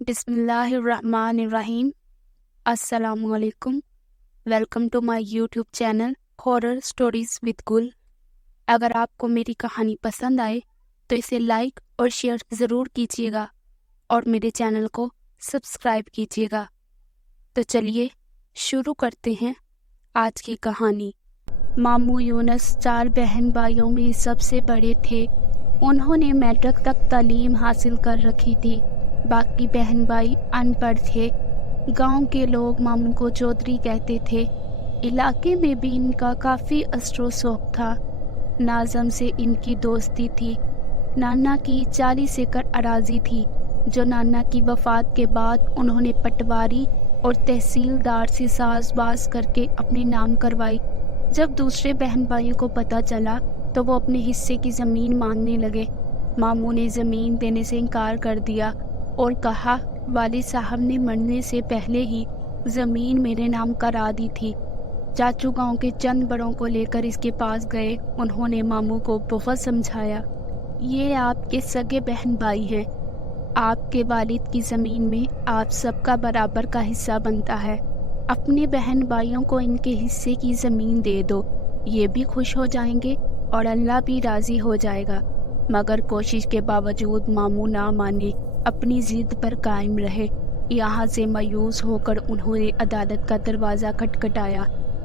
بسم اللہ الرحمن الرحیم۔ السلام علیکم۔ Welcome to my YouTube channel horror stories with Gul. اگر آپ کو میری کہانی پسند آئے تو اسے لائک اور شیئر ضرور کیجیے گا اور میرے چینل کو سبسکرائب کیجیے گا۔ تو چلیے شروع کرتے ہیں آج کی کہانی۔ ماموں یونس 4 بہن بھائیوں میں سب سے بڑے تھے۔ انہوں نے میٹرک تک تعلیم حاصل کر رکھی تھی۔ باقی بہن بھائی ان پڑھ تھے۔ گاؤں کے لوگ ماموں کو چودھری کہتے تھے۔ علاقے میں بھی ان کا کافی اثر و رسوخ تھا۔ ناظم سے ان کی دوستی تھی۔ نانا کی 40 ایکڑ اراضی تھی جو نانا کی وفات کے بعد انہوں نے پٹواری اور تحصیلدار سے ساز باز کر کے اپنے نام کروائی۔ جب دوسرے بہن بھائیوں کو پتہ چلا تو وہ اپنے حصے کی زمین مانگنے لگے۔ ماموں نے زمین دینے سے انکار کر دیا اور کہا والد صاحب نے مرنے سے پہلے ہی زمین میرے نام کرا دی تھی۔ چاچو گاؤں کے چند بڑوں کو لے کر اس کے پاس گئے۔ انہوں نے ماموں کو بہت سمجھایا۔ یہ آپ کے سگے بہن بھائی ہیں۔ آپ کے والد کی زمین میں آپ سب کا برابر کا حصہ بنتا ہے۔ اپنے بہن بھائیوں کو ان کے حصے کی زمین دے دو، یہ بھی خوش ہو جائیں گے اور اللہ بھی راضی ہو جائے گا۔ مگر کوشش کے باوجود ماموں نہ مانے، اپنی ضد پر قائم رہے۔ یہاں سے مایوس ہو کر انہوں نے عدالت کا دروازہ کھٹکھٹایا۔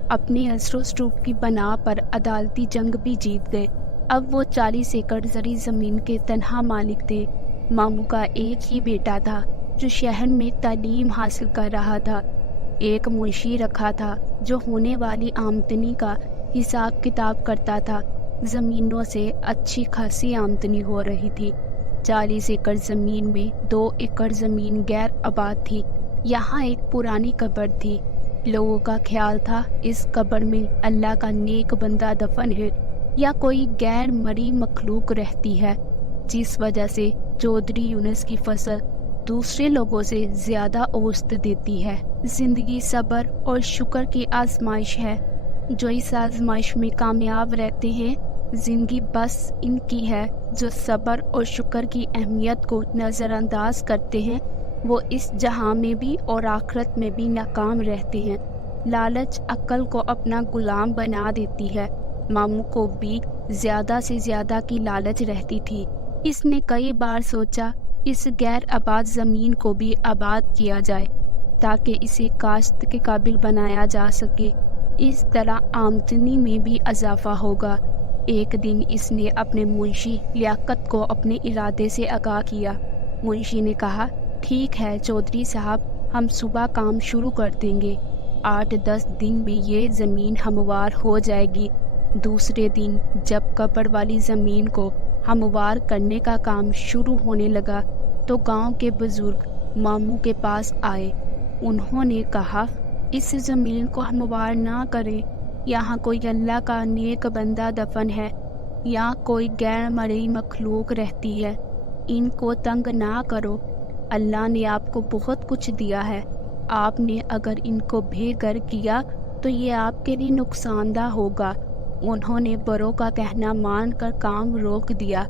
اپنے اثر و رسوخ کی بنا پر عدالتی جنگ بھی جیت گئے۔ اب وہ 40 ایکڑ زرعی زمین کے تنہا مالک تھے۔ ماموں کا ایک ہی بیٹا تھا جو شہر میں تعلیم حاصل کر رہا تھا۔ ایک منشی رکھا تھا جو ہونے والی آمدنی کا حساب کتاب کرتا تھا۔ زمینوں سے اچھی خاصی آمدنی ہو رہی تھی۔ 40 ایکڑ زمین میں 2 ایکڑ زمین غیر آباد تھی۔ یہاں ایک پرانی قبر تھی۔ لوگوں کا خیال تھا اس قبر میں اللہ کا نیک بندہ دفن ہے یا کوئی غیر مری مخلوق رہتی ہے، جس وجہ سے چودھری یونس کی فصل دوسرے لوگوں سے زیادہ اوسط دیتی ہے۔ زندگی صبر اور شکر کی آزمائش ہے۔ جو اس آزمائش میں کامیاب رہتے ہیں، زندگی بس ان کی ہے۔ جو صبر اور شکر کی اہمیت کو نظر انداز کرتے ہیں وہ اس جہاں میں بھی اور آخرت میں بھی ناکام رہتے ہیں۔ لالچ عقل کو اپنا غلام بنا دیتی ہے۔ ماموں کو بھی زیادہ سے زیادہ کی لالچ رہتی تھی۔ اس نے کئی بار سوچا اس غیر آباد زمین کو بھی آباد کیا جائے تاکہ اسے کاشت کے قابل بنایا جا سکے۔ اس طرح آمدنی میں بھی اضافہ ہوگا۔ ایک دن اس نے اپنے منشی لیاقت کو اپنے ارادے سے آگاہ کیا۔ منشی نے کہا ٹھیک ہے چودھری صاحب، ہم صبح کام شروع کر دیں گے۔ 8-10 دن میں یہ زمین ہموار ہو جائے گی۔ دوسرے دن جب قبر والی زمین کو ہموار کرنے کا کام شروع ہونے لگا تو گاؤں کے بزرگ ماموں کے پاس آئے۔ انہوں نے کہا اس زمین کو ہموار نہ کریں، یہاں کوئی اللہ کا نیک بندہ دفن ہے یا کوئی غیر مرئی مخلوق رہتی ہے، ان کو تنگ نہ کرو۔ اللہ نے آپ کو بہت کچھ دیا ہے، آپ نے اگر ان کو بے گھر کیا تو یہ آپ کے لیے نقصان دہ ہوگا۔ انہوں نے بڑوں کا کہنا مان کر کام روک دیا۔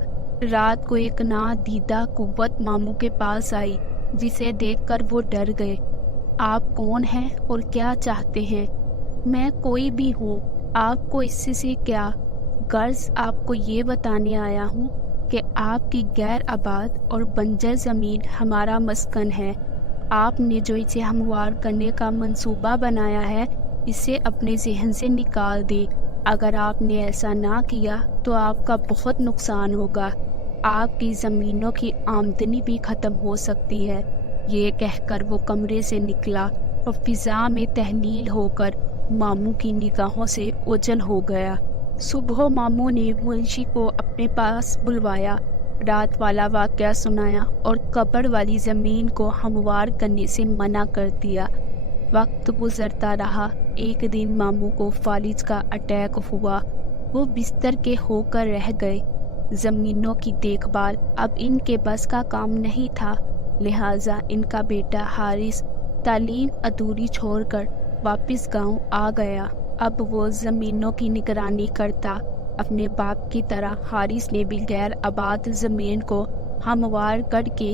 رات کو ایک نادیدہ قوت ماموں کے پاس آئی جسے دیکھ کر وہ ڈر گئے۔ آپ کون ہیں اور کیا چاہتے ہیں؟ میں کوئی بھی ہوں، آپ کو اس سے کیا؟ غرض آپ کو یہ بتانے آیا ہوں کہ آپ کی غیر آباد اور بنجر زمین ہمارا مسکن ہے۔ آپ نے جو اسے ہموار کرنے کا منصوبہ بنایا ہے اسے اپنے ذہن سے نکال دیں۔ اگر آپ نے ایسا نہ کیا تو آپ کا بہت نقصان ہوگا، آپ کی زمینوں کی آمدنی بھی ختم ہو سکتی ہے۔ یہ کہہ کر وہ کمرے سے نکلا اور فضا میں تحلیل ہو کر ماموں کی نگاہوں سے اوجھل ہو گیا۔ صبح ماموں نے منشی کو اپنے پاس بلوایا، رات والا واقعہ سنایا اور قبر والی زمین کو ہموار کرنے سے منع کر دیا۔ وقت گزرتا رہا۔ ایک دن ماموں کو فالج کا اٹیک ہوا۔ وہ بستر کے ہو کر رہ گئے۔ زمینوں کی دیکھ بھال اب ان کے بس کا کام نہیں تھا، لہٰذا ان کا بیٹا حارث تعلیم ادھوری چھوڑ کر واپس گاؤں آ گیا۔ اب وہ زمینوں کی نگرانی کرتا۔ اپنے باپ کی طرح حارث نے بھی غیر آباد زمین کو ہموار کر کے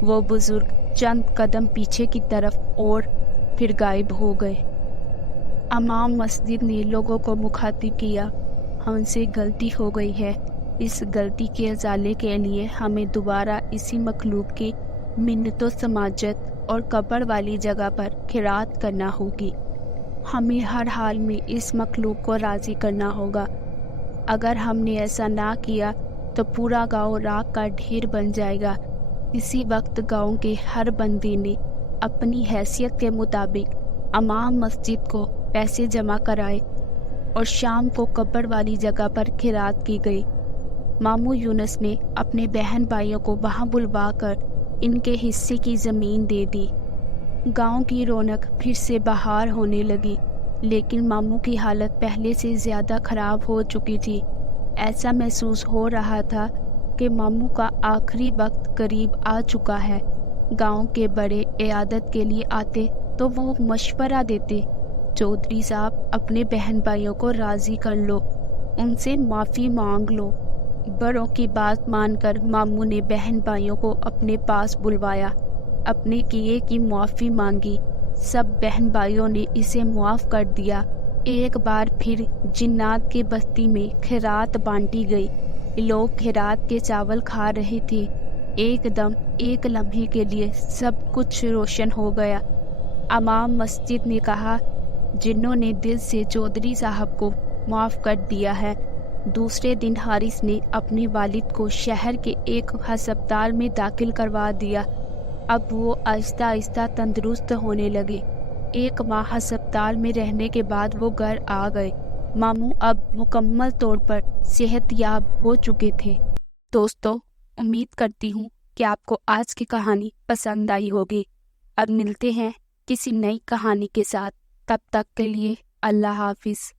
وہ بزرگ چند قدم پیچھے کی طرف اور پھر غائب ہو گئے۔ امام مسجد نے لوگوں کو مخاطب کیا، ہم سے غلطی ہو گئی ہے، اس غلطی کے ازالے کے لیے ہمیں دوبارہ اسی مخلوق کی منت و سماجت اور قبر والی جگہ پر خیرات کرنا ہوگی۔ ہمیں ہر حال میں اس مخلوق کو راضی کرنا ہوگا۔ اگر ہم نے ایسا نہ کیا تو پورا گاؤں راکھ کا ڈھیر بن جائے گا۔ اسی وقت گاؤں کے ہر بندے نے اپنی حیثیت کے مطابق امام مسجد کو پیسے جمع کرائے اور شام کو قبر والی جگہ پر خیرات کی گئی۔ ماموں یونس نے اپنے بہن بھائیوں کو وہاں بلوا کر ان کے حصے کی زمین دے دی۔ گاؤں کی رونق پھر سے بحال ہونے لگی، لیکن ماموں کی حالت پہلے سے زیادہ خراب ہو چکی تھی۔ ایسا محسوس ہو رہا تھا کہ ماموں کا آخری وقت قریب آ چکا ہے۔ گاؤں کے بڑے عیادت کے لیے آتے تو وہ مشورہ دیتے، چودھری صاحب اپنے بہن بھائیوں کو راضی کر لو، ان سے معافی مانگ لو۔ بڑوں کی بات مان کر ماموں نے بہن بھائیوں کو اپنے پاس بلوایا، اپنے کیے کی معافی مانگی۔ سب بہن بھائیوں نے اسے معاف کر دیا۔ ایک بار پھر جنات کی بستی میں خیرات بانٹی گئی۔ لوگ خیرات کے چاول کھا رہے تھے۔ ایک دم ایک لمحے کے لیے سب کچھ روشن ہو گیا۔ امام مسجد نے کہا، جنہوں نے دل سے چودھری صاحب کو معاف کر دیا ہے۔ دوسرے دن حارث نے اپنے والد کو شہر کے ایک ہسپتال میں داخل کروا دیا۔ اب وہ آہستہ آہستہ تندرست ہونے لگے۔ ایک ماہ ہسپتال میں رہنے کے بعد وہ گھر آ گئے۔ ماموں اب مکمل طور پر صحت یاب ہو چکے تھے۔ دوستو، امید کرتی ہوں کہ آپ کو آج کی کہانی پسند آئی ہوگی۔ اب ملتے ہیں کسی نئی کہانی کے ساتھ، تب تک کے لیے اللہ حافظ۔